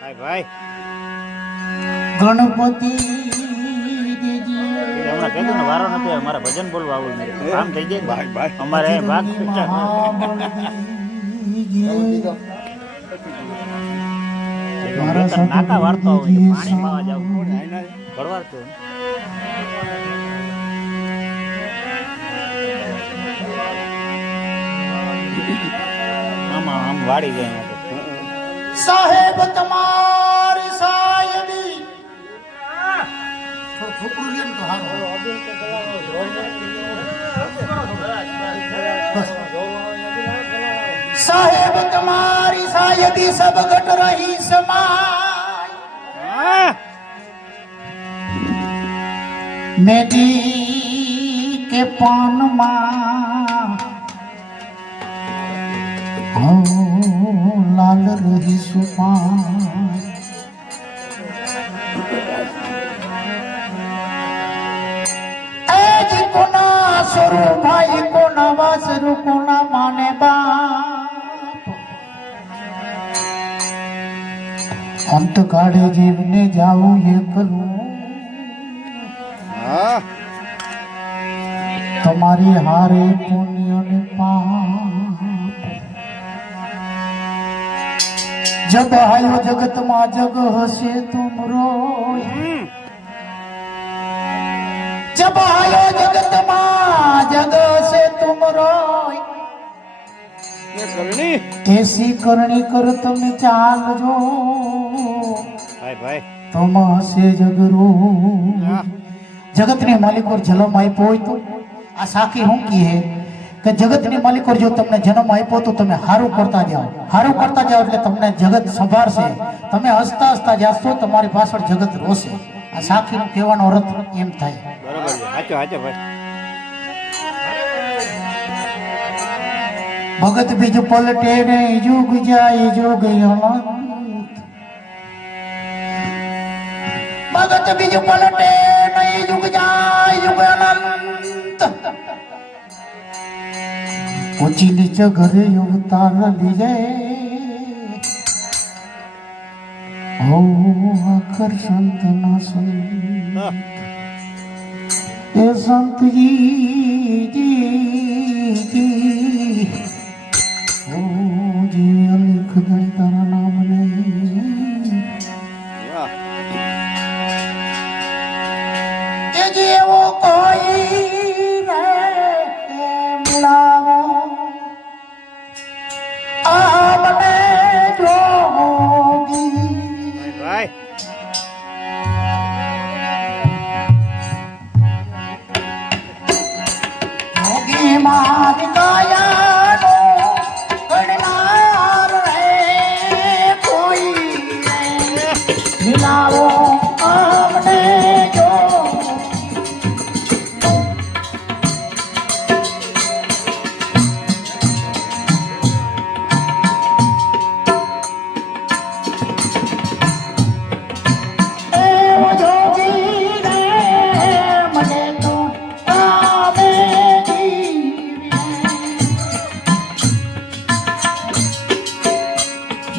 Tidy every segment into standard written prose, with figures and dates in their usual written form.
હાય ભાઈ ગણપતિ હમણાં કીધું ને વારો નથી અમારે ભજન બોલવા આવું કામ થઈ જાય ભાઈ ભાઈ અમારે ભાગ નાકા વાળતો હોય પાણી પાવા જાવ ભરવાડતો આમાં આમ વાળી જાય સાહેબ તમારી સાયદી થોડું લે તો સાહેબ તમારી સાયદી સબ ઘટ રહી સમાય મેદી કે પાનમાં લાલ રહી સુપાય એજ કોના સ્વરૂપ ભાઈ કોના વાસરુ કોના માને બાપ અંત કાઢે જીવને જાવું એ કરું તમારી હારે પુણ્ય ને પાપ जब आयो जगत मा जग हसे तुम रोय जब आयो जगत मा जग हसे तुम रोय ऐसी करनी कर तुम चालजो ભાઈ ભાઈ तुम हसे जग रो जगत ने मालिक और जन्म आप्यो હોય તો આ સાખી હું કી હે કે જગતની માલિક જો તમને જન્મ આપ્યો તો તમે હારું કરતા જાઓ એટલે તમને જગત સંભાળશે તમે હસતા હસતા જાશો તમારી પાછળ જગત રોશે આ સાખીનો કહેવાનો અર્થ એમ થાય બરોબર છે સાચો સાચો ભાઈ ભગત બીજ પલટે ને યુગ જાય યુગ અનંત ભગત બીજ પલટે ને યુગ જાય યુગ અનંત ऊंची नीचे घरे अवतार लीजे हो आखर संत ना संत ए संत जी ओ जी लिख दे तारा नाम ने ये जी वो कोई रे मिलावो आपने जो होगी ભાઈ होगी मार काया नो गणनार रे कोई मिलाओ आपने जो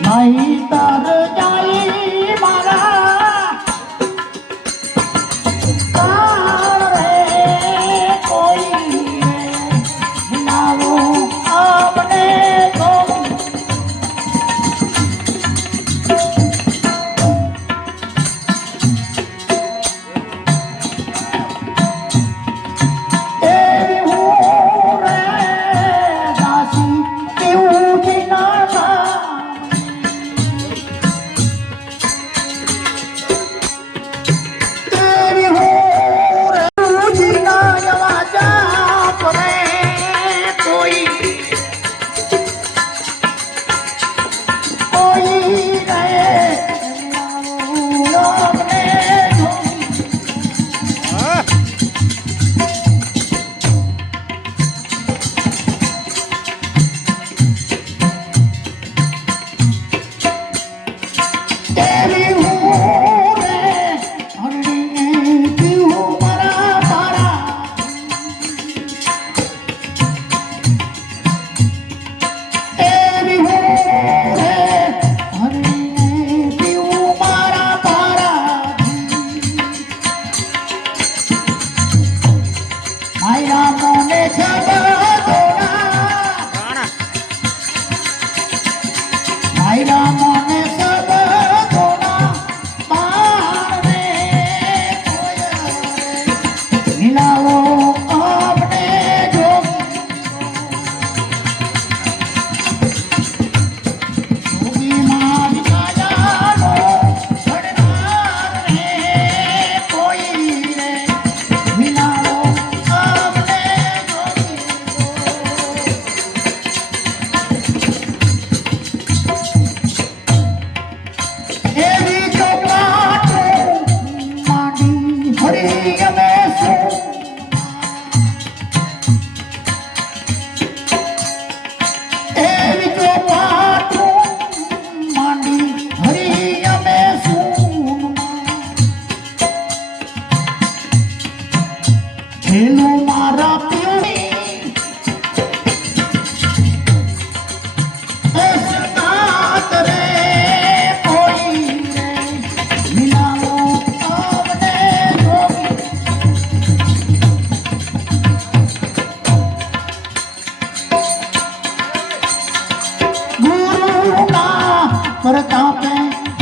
नहीं तर जाई मारा कार रे कोई नावो आपने को तेरी हूँ रे दासी क्यों जीना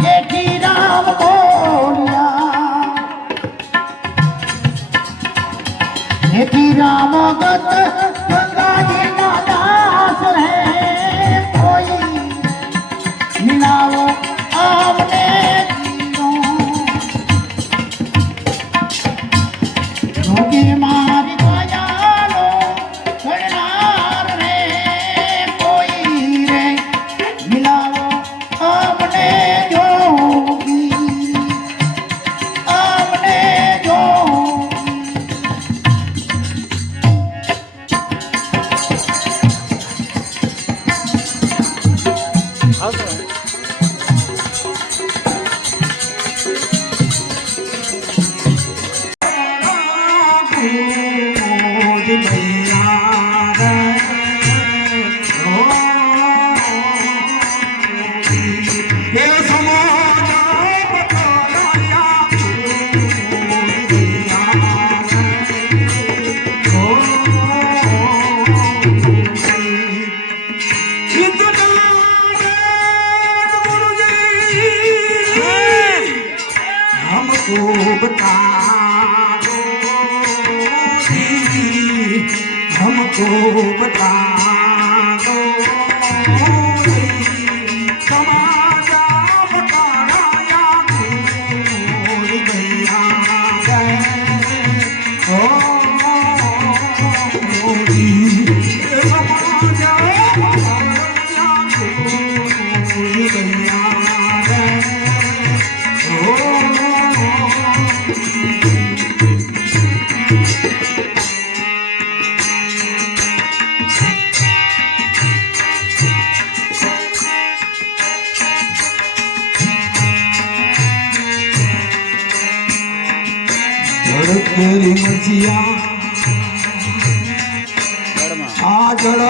જેઠી રામ બોલ્યા જેઠી રામ ગત ગંગાજી ના દાસ હે કોઈ મિલાવો આમને જોગી મારી દયાનો કરનાર રે કોઈ રે મિલાવો આમને જોગી આમને જોગી આવતો हमको बता दो जी, हमको बता दो जी, समाजा बताना या भूल गया है ओ जी, समाजा बताना या भूल गया है ओ तेरी मजिया જળમાં आ जड़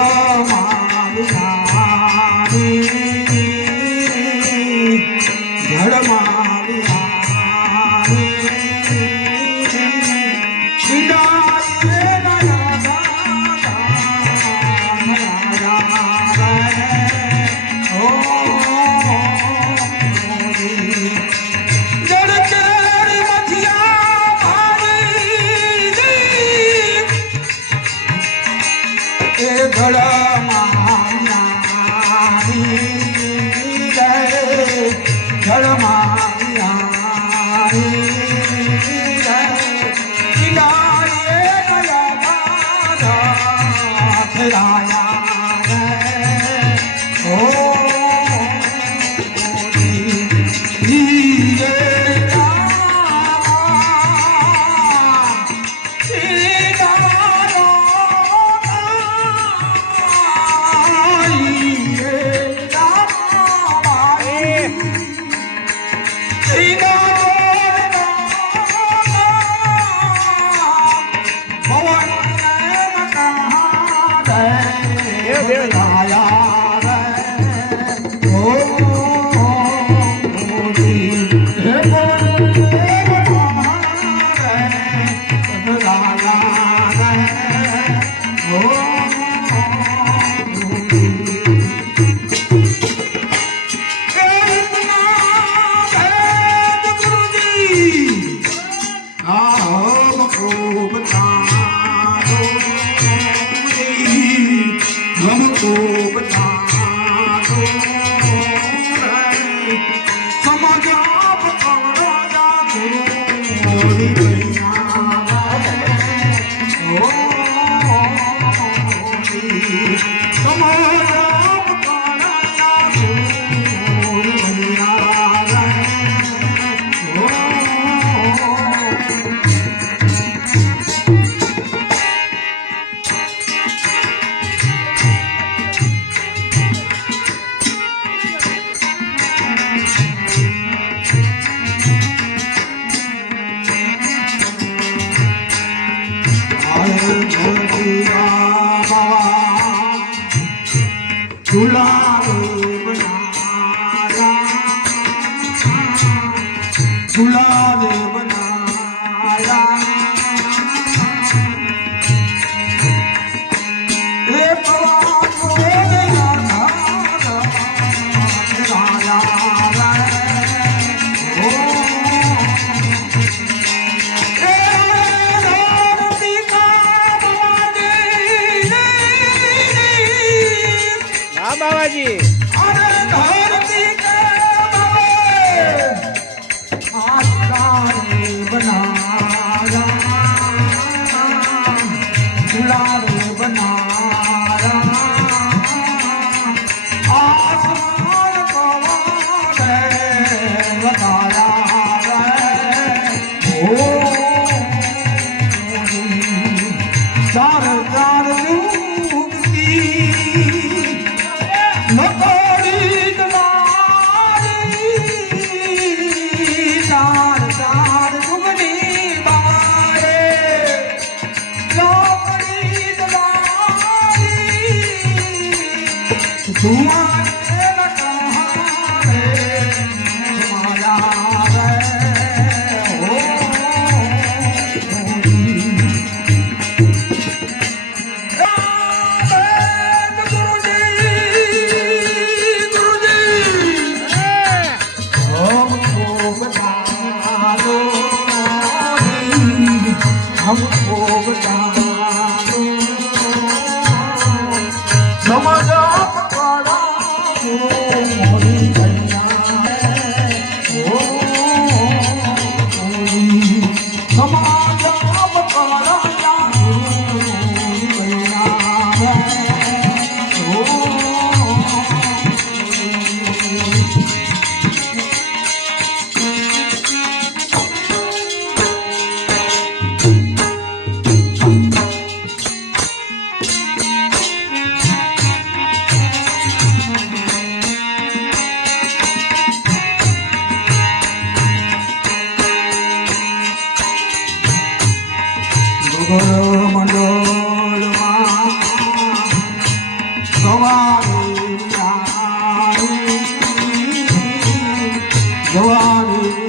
मारियारी जड़ मारियारी सिंगारे नया दादा नया ओ जड़ तेरी मजिया ए घड़ा मारियारी गए घड़ मारियारी गए किनारे गया दादा फिराया गए ओ ये हमको बता दो समाजा बताना या भूल गया ओ समाजा बताना या भूल गया ओ गुलाब बनाया ए पवन को गया था राया तुम्हारे न कहारे माया रे हो हमको बता दो समझ पकड़ा मोरी भैया ओ समझ पकड़ा मोरी भैया ओ મંડળમાં ગવારી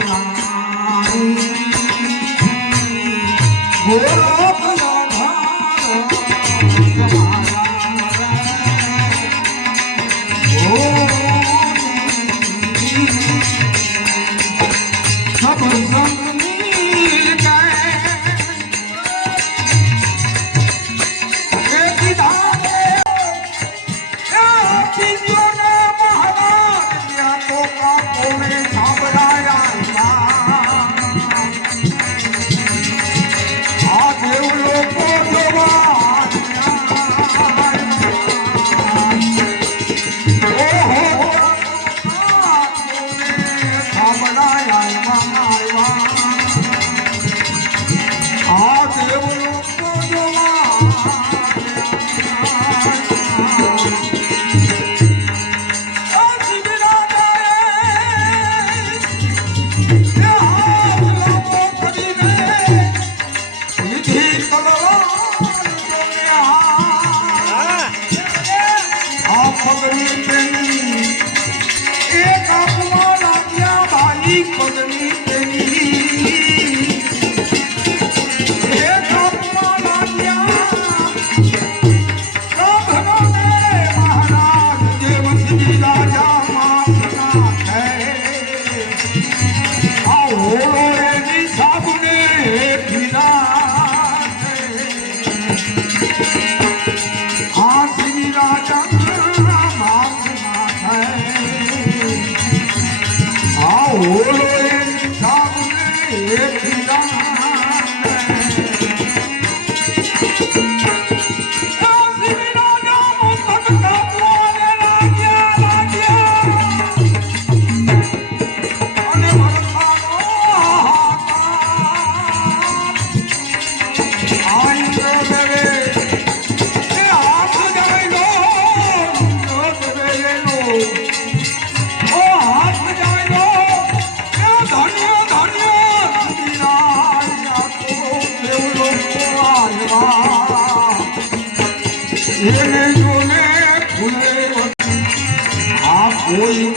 કોઈ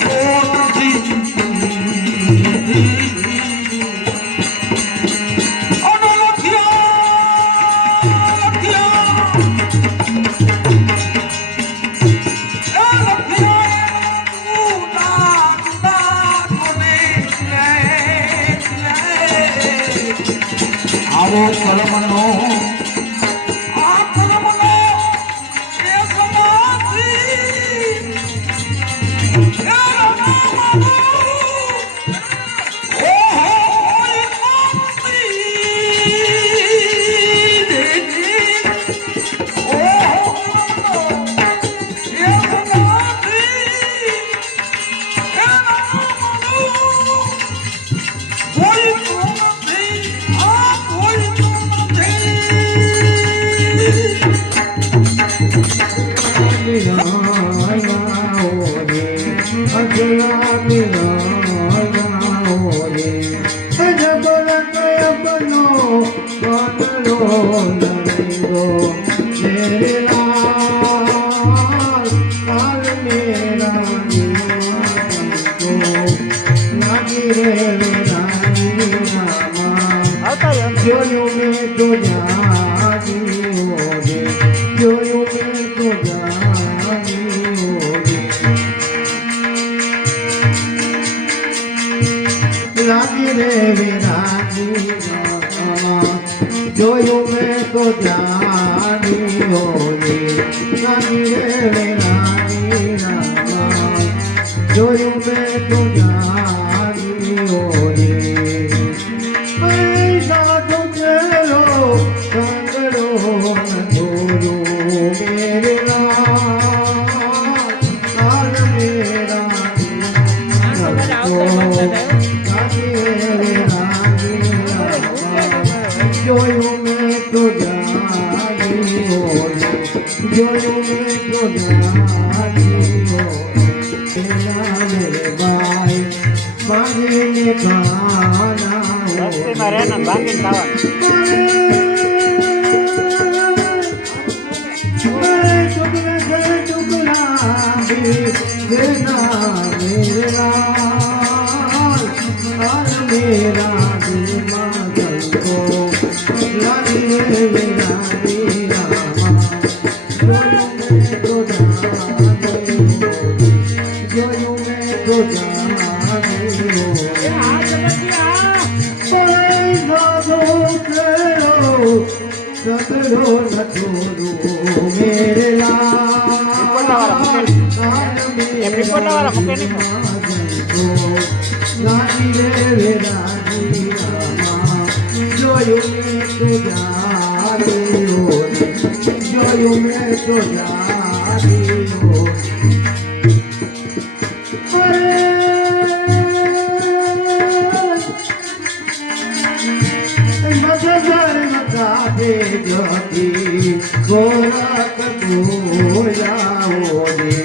આવો કલમનો मेरे लाल લાગી રે વેરાની રામા આવતા રહ્યો. જોયું મેં તો જાગી ઓરે જોયું મેં તો જાગી ઓરે લાગી રે વેરાની રામા જોયું મેં તો જાગી ઓરે લાગી રે વેરાની રામા જોયું મેં તો જાગી ઓરે સાધુ કેરો કંગડો નથોરો મેરે લાલ મેરા જોયું મેં તો જાગી ઓરે જોયું મેં તો જાગી ઓરે મેરે ભાઈ માગીને ખાના રસ્તીમાં રહે ને ભાંગીને ખાવાનું. મેરે વાળા મૂકે નહીં. લાગી રે વેરાની રામા જોયું મેં તો જાગી ઓરે જોયું મેં તો જાગી ઓરે જતી ગોરખ બોલાવો રે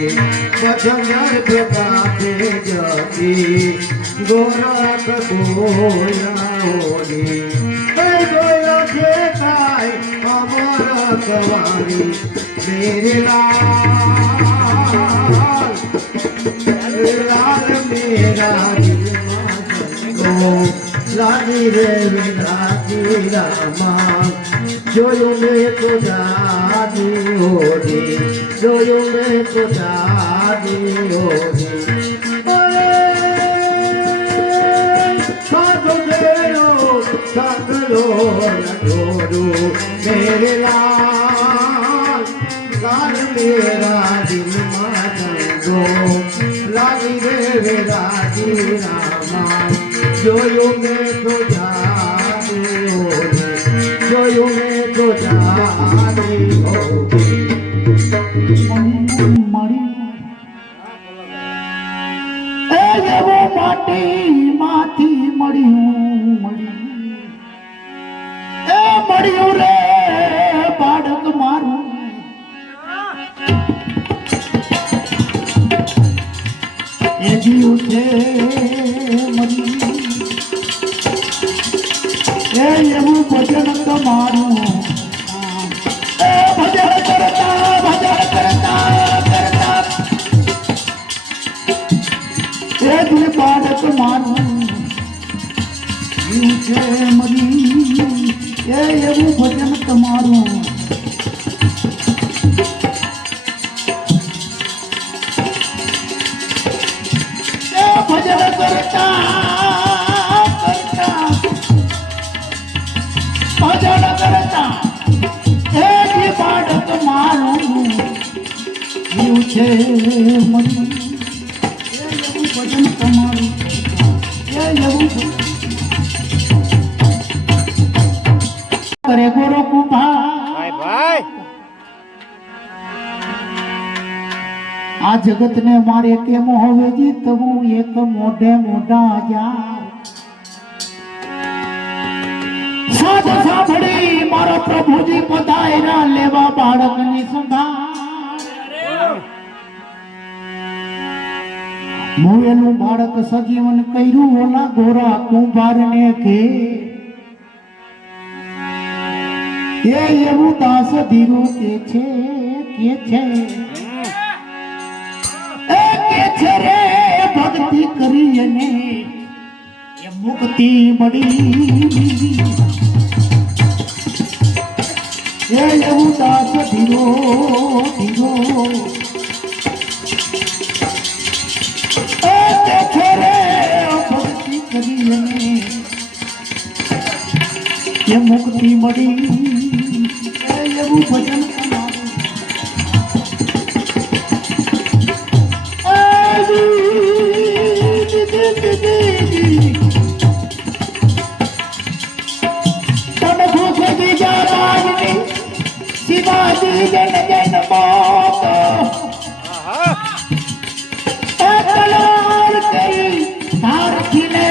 બજંગર પ્રતાપે જતી ગોરખ બોલાવો રે ગોયો છે કાય અમર કવારી મેરે લાલ મેરા દિલમાં લાગી રે વેરાની રામા જોયું મેં તો જાગી ઓરે જોયું મેં તો જાગી ઓરે સાધુ ગયો સાગલો નટોરું મેરે લાલ મેરા દિલમાં દંગો લાગી રે વેરાની રામા જોયું મેં તો જાગી ઓરે જોયું મેં તો જાગી ઓરે એ એવો માટીમાંથી મળ્યું એ મળ્યું રે બાળક મારું એ જીવ છે એ એવું ભજન તમારું એ ભજન કરતા એ દિલ બાળક મારું જીવ છે મરી એ એવું ભજન તમારું એ ભજન કરતા ભજન કરતા એ જે બાળક મારું જીવ છે મરી એ એવું ભજન તમારું એ એવું કરે ગોરો કુભાઈ ભાઈ આ જગત ને મારે કેમ હવે જીતવું એક મોઢે મોઢા યાર સાધ સાંભળી મારો પ્રભુજી પધાર્યા લેવા બાળકની સંભાળ મોયેલું બાળક સજીવન કર્યું ઓલા ગોરા કુંભારને કે એ એવું દાસ ધીરું કે છે એ કે છે રે ભક્તિ કરી અને મુક્તિ મળી એ એવું દાસ ધીરો ધીરો ભક્તિ કરી એ મુક્તિ મળી એવું ભજન શિવાજી જન જન કલાર કરી તારખીને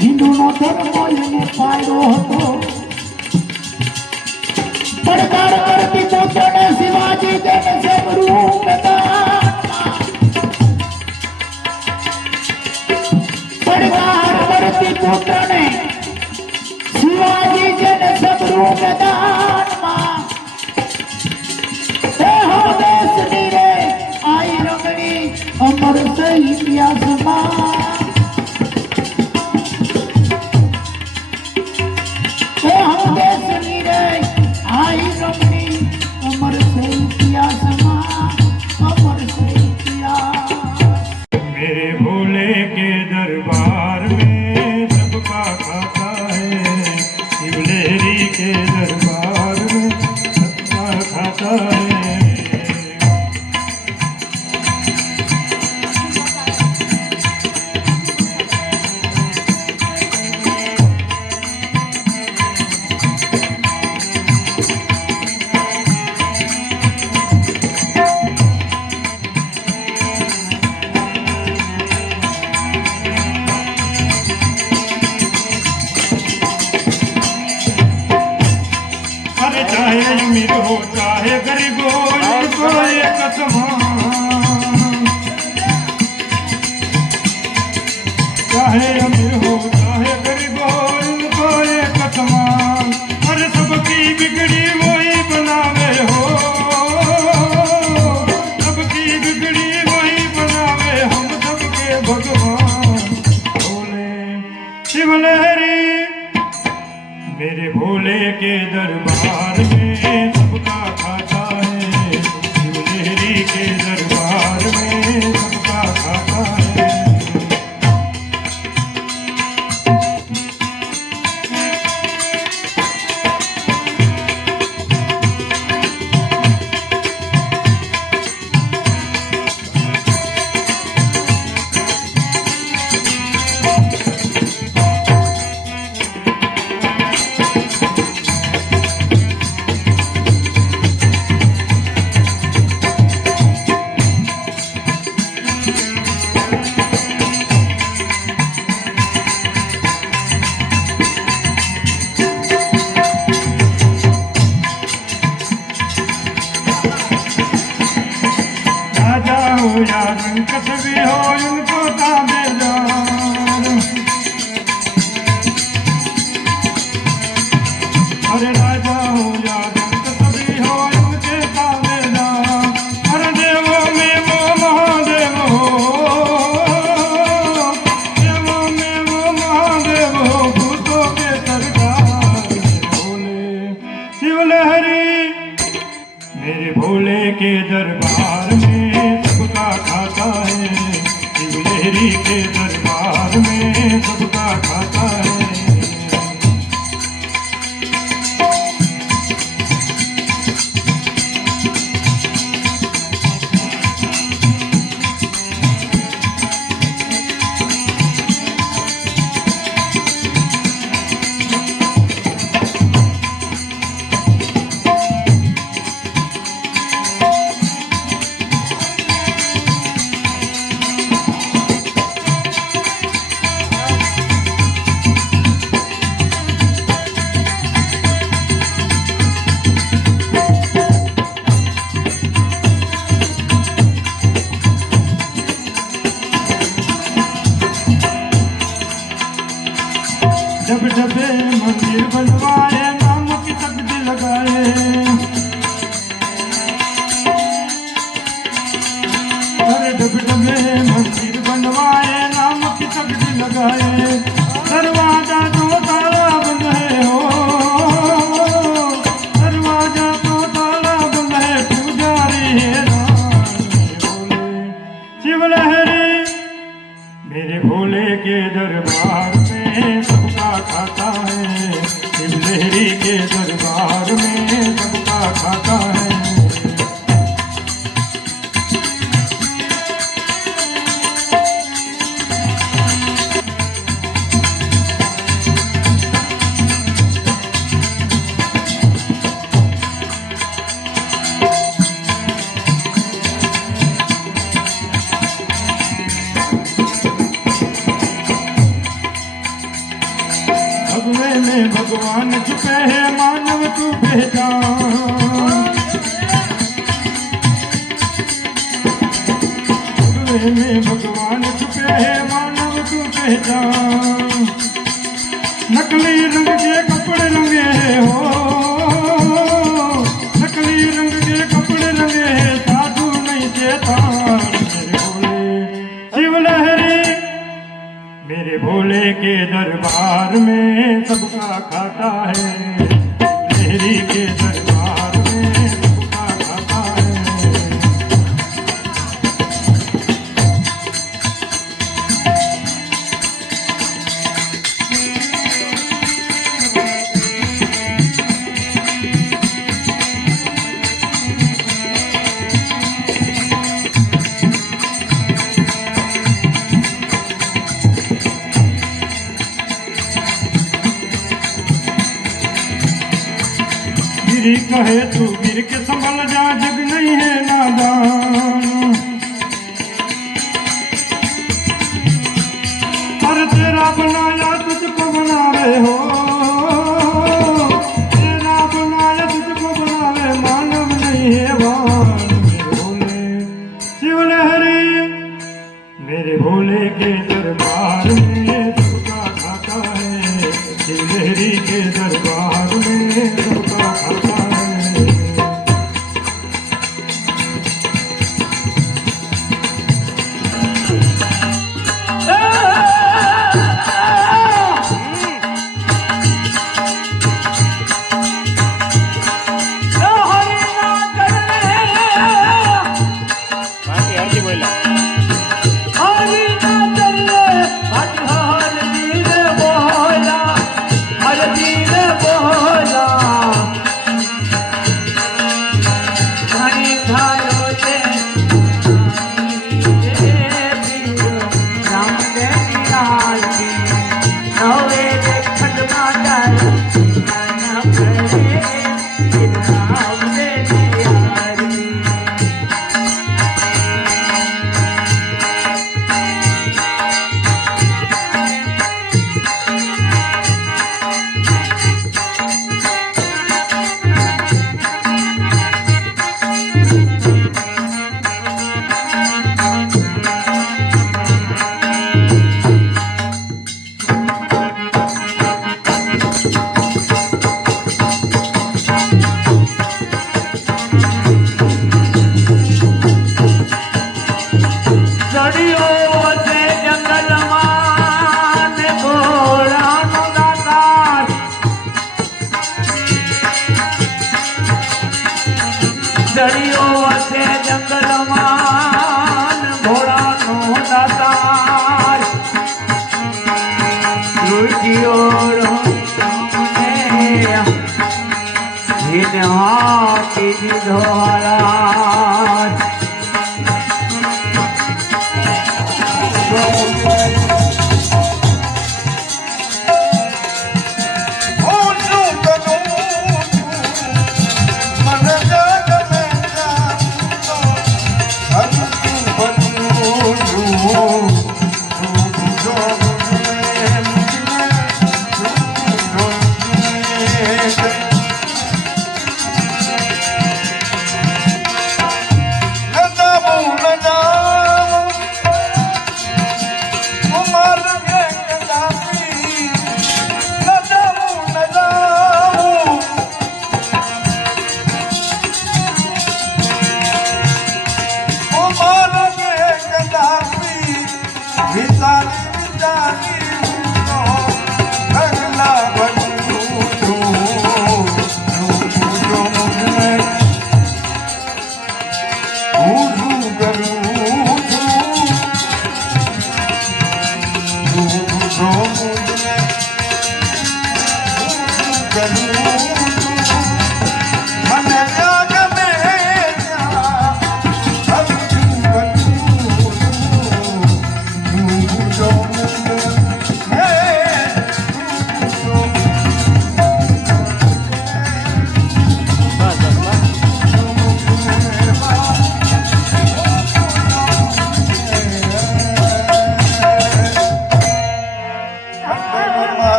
હિન્દુનો ધર્મ એને પાડ્યો હતો પડકાર કરતી પુત્રને શિવાજી જન સબરૂપ પડકાર કરતી પુત્રને શિવાજી જન સબરૂપ દાનમાં દેશની રે આઈ રમણી અમર સે ઇતિહાસમાં દેશની રે આઈ રમણી અમર સે ઇતિહાસમાં અમર સે ઇતિહાસ मेरे भोले के दरबार में सबका खाता है शिवलेरी के दरबार में सबका खाता है चाहे अमीर हो चाहे गरीब हो इनको एक समान चाहे अमीर हो चाहे गरीब हो इनको एक समान और सबकी बिगड़ी वही बनावे हो सबकी बिगड़ी वही बनावे हम सबके भगवान भोले शिवलहरी मेरे भोले के दरबार में सबका खाता है शिवलहरी के दरबार में सबका खाता है या रंकट भी हो उनको ताबेदार अरे राजा हो या रंकट भी हो उनके ताबेदार अरे देवों में वो महादेव हो देवों में वो महादेव हो भूतों के सरकार भोले शिवलहरी मेरे भोले के दरबार में सबका खाता है शिवलहरी के दरबार में सबका खाता है जब जबे मंदिर बनवाए नाम की तकदी लगाए अरे जब जबे मंदिर बनवाए नाम की तकदी लगाए दरबार के दरबार में सबका खाता है। भगवे में भगवान छुपे है मानव तू पहचान। भगवे में भगवान छुपे है मानव तू पहचान। नकली रंग के कपड़े रंगे हो, नकली रंग के कपड़े रंगे है, साधु नहीं चेतान। मेरे भोले शिव लहरी मेरे भोले के दरबार में सबका खाता है। लहरी के दरबार में सबका खाता है। गिरी कहे तू गिर के संभल जा, जग नहीं है नादान। पर तेरा बनाया तुझको बनावे हो, तेरा बनाया तुझको बनावे, मानव नहीं है वान। मेरे भोले शिव लहरी मेरे भोले के दरबार में सबका खाता है। शिव लहरी के दरबार में सबका खाता है। બાકી હરજી બોલ્યા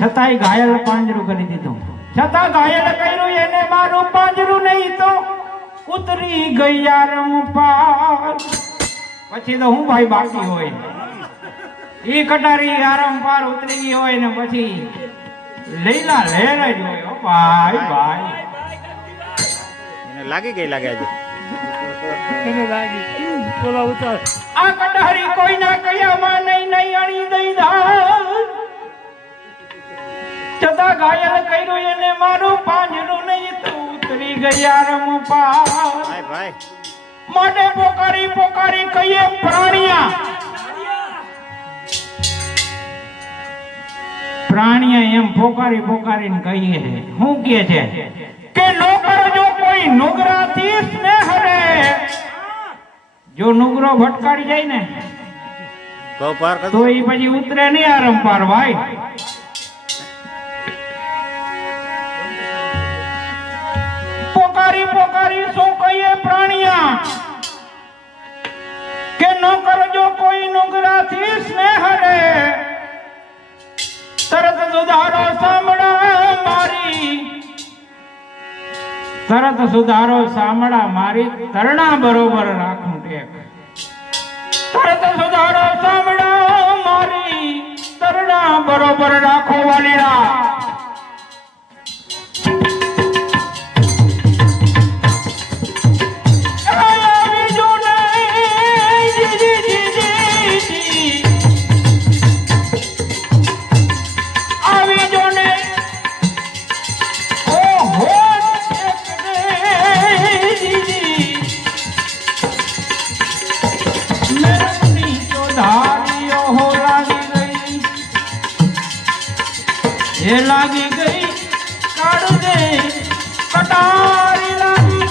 છતાંય ઘાયલ પાંજરું કરી દીધું. છતાં ઘાયલ કર્યું એને મારું પાંજરું નહીં તો ઉતરી ગયા રમપાર. પછી તો હું ભાઈ બાકી હોય ઈ કટારી આરંપાર ઉતરી ગઈ હોય ને પછી લીલા લહેર જ હોય. ઓ ભાઈ ભાઈ એને લાગી ગઈ લાગે આજે. આ કટારી કોઈના કયામાં નહીં અણી દઈ દા. છતાં ઘાયલ કર્યું એને મારું પાંજરું નહીં તો ઉતરી ગયા રમપાર. ભાઈ ભાઈ માટે પોકારી પોકારી કહીએ પ્રાણિયા. પ્રાણિયા એમ પોકારી પોકારીને કહીએ છે. શું કહે છે કે નોકર જો કોઈ નુગરાથી સ્નેહ રે. જો નુગરો ભટકાડી જાય ને તો પાર કર તો એ પછી ઉતરે નહીં આરંપાર ભાઈ. પોકારી પોકારી શું કહીએ પ્રાણિયા કે નોકર જો કોઈ નુગરાથી સ્નેહ રે. તરત સુધારો સાંભળા મારી. તરત સુધારો સાંભળા મારી તરણા બરોબર રાખું ટેક. તરત સુધારો સાંભળા મારી તરણા બરોબર રાખો વાલીડા. લાગી ગઈ કાઢ દે કટારી. લાગી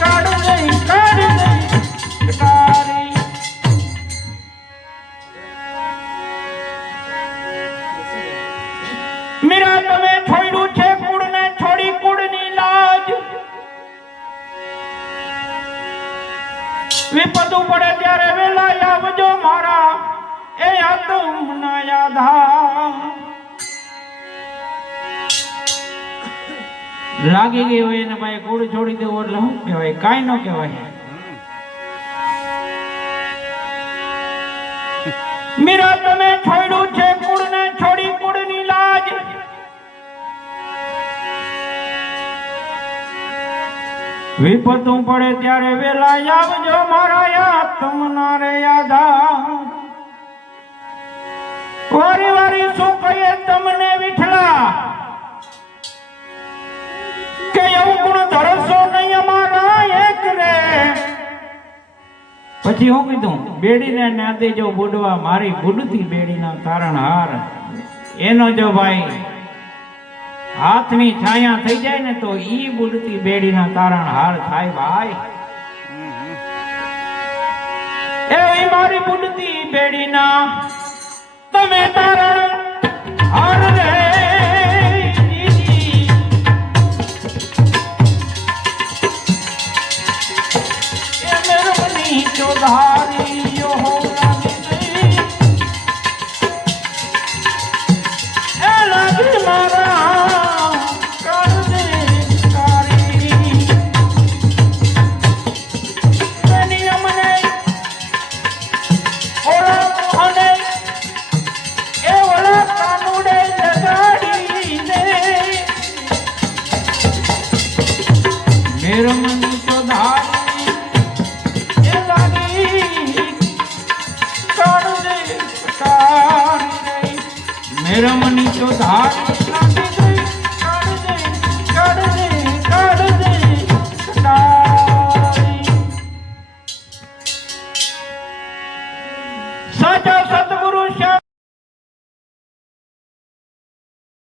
કાઢ દે કટારી. મીરા તમે છોડ્યું છે કુળને છોડી કુળની લાજ. વિપતું પડે ત્યારે વેલા આવજો મારા એ આતુમના યાદા. લાગી ગઈ હોય ને ભાઈ કુળ છોડી દેવું એટલે શું કહેવાય? કાંઈ ન કહેવાય. મીરા તમે છોડ્યું છે કુળને છોડી કુળની લાજ. વિપતું પડે ત્યારે વેલા આવજો મારા આત્મના રે યાદા. વારી વારી શું કહીએ તમને વિઠલા કે એવું ગુણ ધરશો નહીં અમારા એક રે. પછી હું કીધું બેડીને નાદે જો બુડવા મારી બુડતી બેડીના તારણહાર. એનો જો ભાઈ હાથની છાયા થઈ જાય ને તો ઈ બુડતી બેડીના તારણહાર થાય ભાઈ. એવી મારી બુડતી બેડીના તમે તારણ હાર રે. ચોધારીઓ હો લાગી ગઈ એ લાગી મારા કાળજે કારી. તેની અમને ઓલા મોહને એ ઓલા કાનુડે જગાડીને મેરમન